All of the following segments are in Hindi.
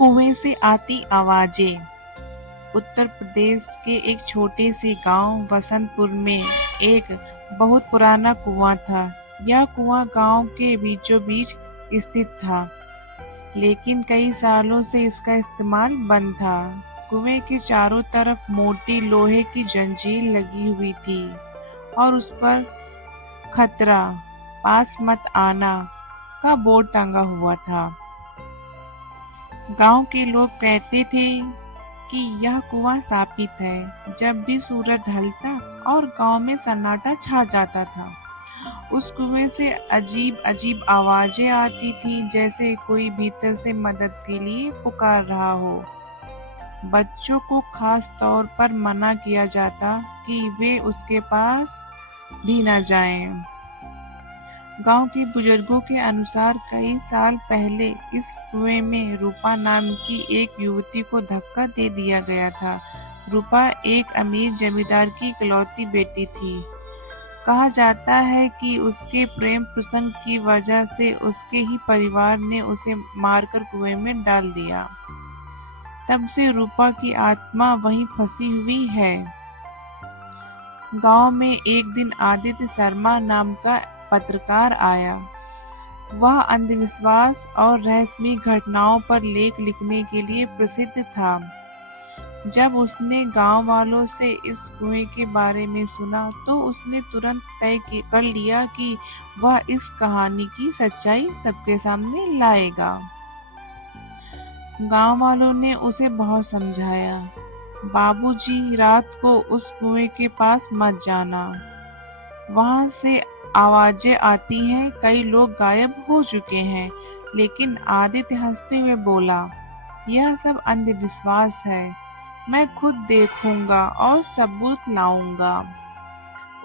कुएं से आती आवाजें। उत्तर प्रदेश के एक छोटे से गांव वसंतपुर में एक बहुत पुराना कुआं था। यह कुआं गांव के बीचों बीच स्थित था, लेकिन कई सालों से इसका इस्तेमाल बंद था। कुएं के चारों तरफ मोटी लोहे की जंजीर लगी हुई थी और उस पर खतरा, पास मत आना का बोर्ड टंगा हुआ था। गांव के लोग कहते थे कि यह कुआं शापित है। जब भी सूरज ढलता और गांव में सन्नाटा छा जाता था, उस कुएं से अजीब अजीब आवाजें आती थी, जैसे कोई भीतर से मदद के लिए पुकार रहा हो। बच्चों को खास तौर पर मना किया जाता कि वे उसके पास भी न जाएं। गांव के बुजुर्गों के अनुसार कई साल पहले इस कुएं में रूपा नाम की एक युवती को धक्का दे दिया गया था। रूपा एक अमीर जमींदार की इकलौती बेटी थी। कहा जाता है कि उसके प्रेम प्रसंग की वजह से उसके ही परिवार ने उसे मारकर कुएं में डाल दिया। तब से रूपा की आत्मा वहीं फंसी हुई है। गांव में एक दिन आदित्य शर्मा नाम का पत्रकार आया। वह अंधविश्वास और रहस्यमय घटनाओं पर लेख लिखने के लिए प्रसिद्ध था। जब उसने गांव वालों से इस कुएं के बारे में सुना, तो उसने तुरंत तय कर लिया कि वह इस कहानी की सच्चाई सबके सामने लाएगा। गांव वालों ने उसे बहुत समझाया, बाबूजी, रात को उस कुएं के पास मत जाना, वहां से आवाजें आती हैं, कई लोग गायब हो चुके हैं। लेकिन आदित्य हंसते हुए बोला, यह सब अंधविश्वास है, मैं खुद देखूंगा और सबूत लाऊंगा।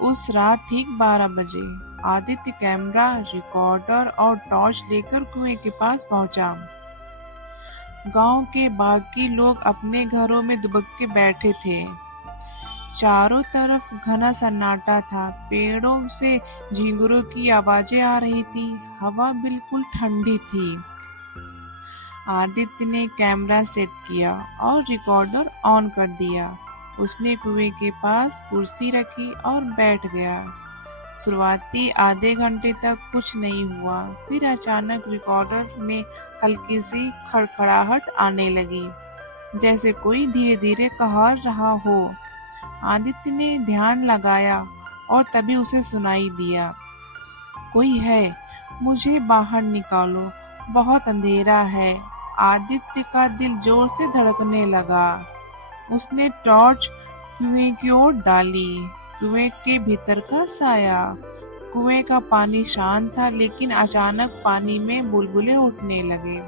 उस रात ठीक 12 बजे आदित्य कैमरा, रिकॉर्डर और टॉर्च लेकर कुएं के पास पहुंचा। गांव के बाकी लोग अपने घरों में दुबके बैठे थे। चारों तरफ घना सन्नाटा था। पेड़ों से झींगुरों की आवाजें आ रही थी। हवा बिल्कुल ठंडी थी। आदित्य ने कैमरा सेट किया और रिकॉर्डर ऑन कर दिया। उसने कुएं के पास कुर्सी रखी और बैठ गया। शुरुआती आधे घंटे तक कुछ नहीं हुआ। फिर अचानक रिकॉर्डर में हल्की सी खड़खड़ाहट आने लगी, जैसे कोई धीरे धीरे कह रहा हो। आदित्य ने ध्यान लगाया और तभी उसे सुनाई दिया, कोई है, मुझे बाहर निकालो, बहुत अंधेरा है। आदित्य का दिल जोर से धड़कने लगा। उसने टॉर्च कुएं की ओर डाली। कुएं के भीतर का साया। कुएं का पानी शांत था, लेकिन अचानक पानी में बुलबुले उठने लगे।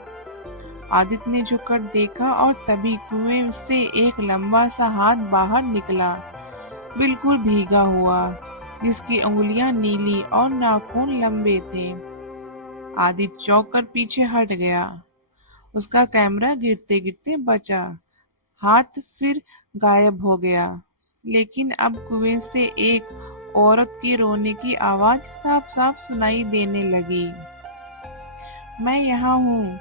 आदित्य ने झुककर देखा और तभी कुएं से एक लंबा सा हाथ बाहर निकला, बिल्कुल भीगा हुआ, जिसकी उंगलियां नीली और नाखून लंबे थे। आदित्य चौंक कर पीछे हट गया। उसका कैमरा गिरते गिरते बचा। हाथ फिर गायब हो गया, लेकिन अब कुएं से एक औरत की रोने की आवाज साफ साफ सुनाई देने लगी, मैं यहाँ हूँ,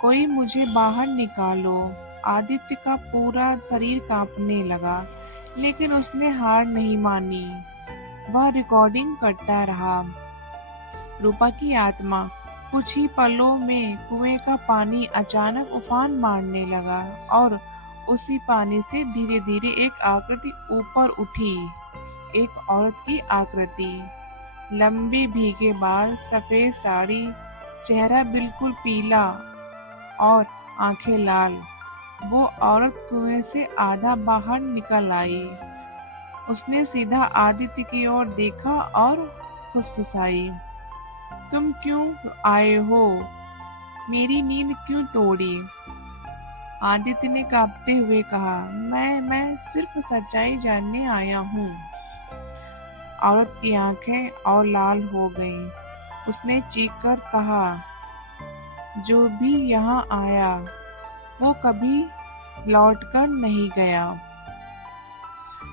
कोई मुझे बाहर निकालो। आदित्य का पूरा शरीर कांपने लगा, लेकिन उसने हार नहीं मानी। वह रिकॉर्डिंग करता रहा। रूपा की आत्मा। कुछ ही पलों में कुएं का पानी अचानक उफान मारने लगा और उसी पानी से धीरे धीरे एक आकृति ऊपर उठी। एक औरत की आकृति, लंबी भीगे बाल, सफेद साड़ी, चेहरा बिल्कुल पीला और आंखें लाल। वो औरत कुएं से आधा बाहर निकल आई। उसने सीधा आदित्य की ओर देखा और फुसफुसाई, तुम क्यों आए हो? मेरी नींद क्यों तोड़ी? आदित्य ने कांपते हुए कहा, मैं सिर्फ सच्चाई जानने आया हूँ। औरत की आंखें और लाल हो गईं। उसने चीखकर कहा, जो भी यहाँ आया वो कभी लौटकर नहीं गया।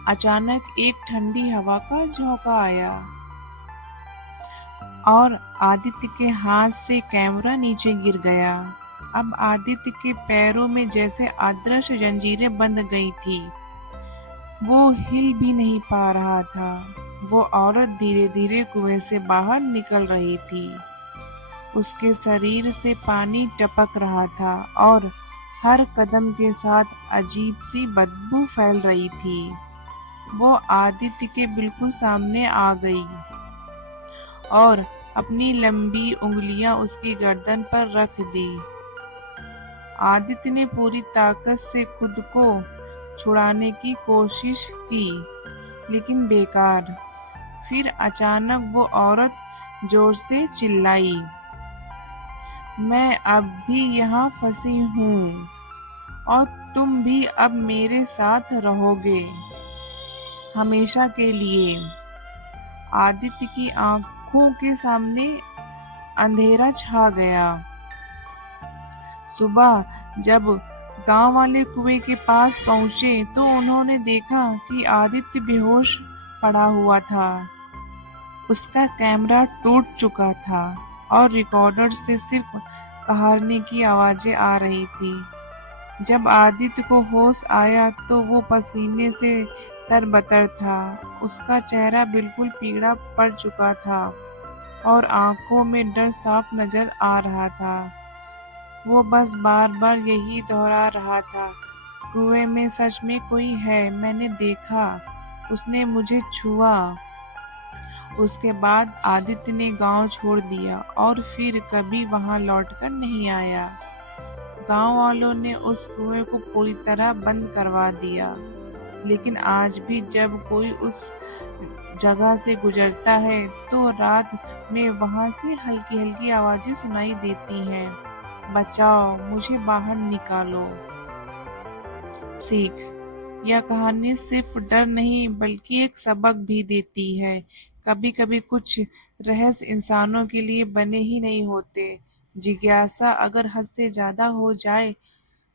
अचानक एक ठंडी हवा का झोंका आया और आदित्य के हाथ से कैमरा नीचे गिर गया। अब आदित्य के पैरों में जैसे अदृश्य जंजीरें बंध गई थी। वो हिल भी नहीं पा रहा था। वो औरत धीरे धीरे कुएं से बाहर निकल रही थी। उसके शरीर से पानी टपक रहा था और हर कदम के साथ अजीब सी बदबू फैल रही थी। वो आदित्य के बिल्कुल सामने आ गई और अपनी लंबी उंगलियां उसकी गर्दन पर रख दी। आदित्य ने पूरी ताकत से खुद को छुड़ाने की कोशिश की, लेकिन बेकार। फिर अचानक वो औरत जोर से चिल्लाई, मैं अब भी यहाँ फंसी हूँ और तुम भी अब मेरे साथ रहोगे, हमेशा के लिए। आदित्य की आंखों के सामने अंधेरा छा गया। सुबह जब गांव वाले कुएं के पास पहुंचे तो उन्होंने देखा कि आदित्य बेहोश पड़ा हुआ था। उसका कैमरा टूट चुका था और रिकॉर्डर से सिर्फ कहारने की आवाजें आ रही थी। जब आदित्य को होश आया तो वो पसीने से तरबतर था। उसका चेहरा बिल्कुल पीला पड़ चुका था और आंखों में डर साफ नजर आ रहा था। वो बस बार बार यही दोहरा रहा था, कुएं में सच में कोई है, मैंने देखा, उसने मुझे छुआ। उसके बाद आदित्य ने गांव छोड़ दिया और फिर कभी वहां लौटकर नहीं आया। गांव वालों ने उस कुएं को पूरी तरह बंद करवा दिया, लेकिन आज भी जब कोई उस जगह से गुजरता है तो रात में वहां से हल्की हल्की आवाजें सुनाई देती हैं, बचाओ, मुझे बाहर निकालो। सीख, यह कहानी सिर्फ डर नहीं बल्कि एक सबक भी देती है। कभी कभी कुछ रहस्य इंसानों के लिए बने ही नहीं होते। जिज्ञासा अगर हद से ज्यादा हो जाए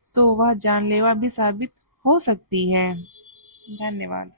तो वह जानलेवा भी साबित हो सकती है। धन्यवाद।